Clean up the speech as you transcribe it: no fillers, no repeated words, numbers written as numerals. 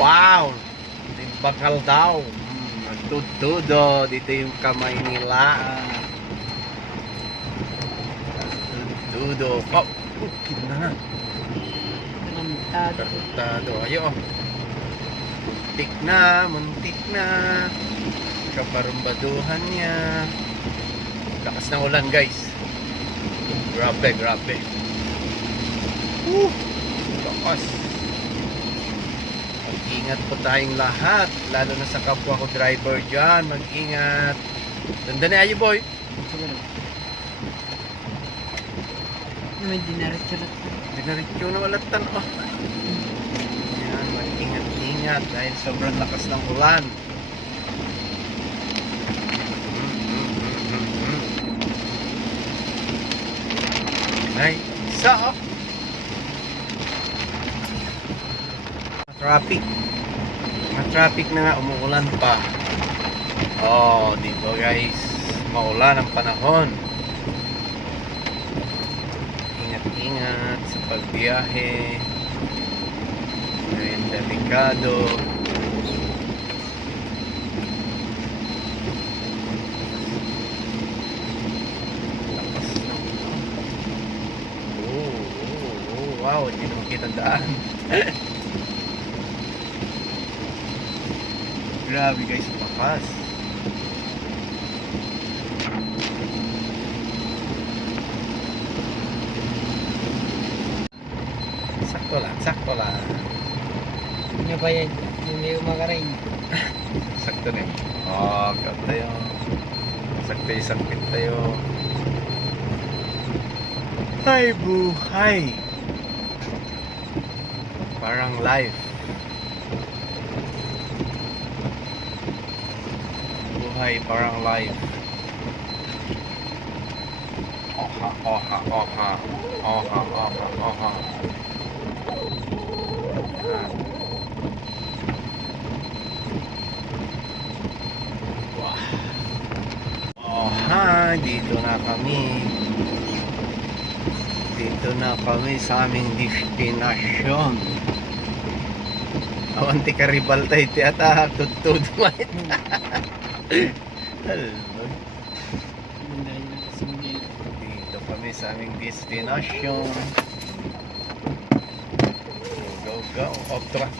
Wow! Bakal daw. Nagtutudo. Dito yung kamay nila. Nagtutudo. Oh! Kita na. Kartado. Ayo. Muntik na. Muntik na. Kaparumbaduhan niya. Lakas ng ulan, guys. Grabe, grabe. Lakas. Mag-ingat po tayong lahat. Lalo na sa kapwa ko driver dyan. Mag-ingat. Ganda na ayo, boy. May dinaritso na. Dinaritso na walatan. Oh. Yan, mag-ingat-ingat. Dahil sobrang lakas ng ulan. Ay, isa oh. Traffic na nga, umuulan pa. Oh, dito guys, maulan ang panahon. Ingat-ingat sa pagbiyahe. Ngayon, delikado. Lakas na. Wow, hindi naman kita daan. Grabe guys, lakas. Sakto lang. Ano ba yan? Hindi umakaray. Sakto na. Oh, kat tayo. Sakto yung sakit tayo. Ay, buhay. Parang life. Buhay, parang life. Oha. Oha, dito na kami. Dito na kami sa aming destinasyon. Awanti ka ribal tayo tiyata. Tutod mait. Dito kami sa aming destinasyon. Go. Off track.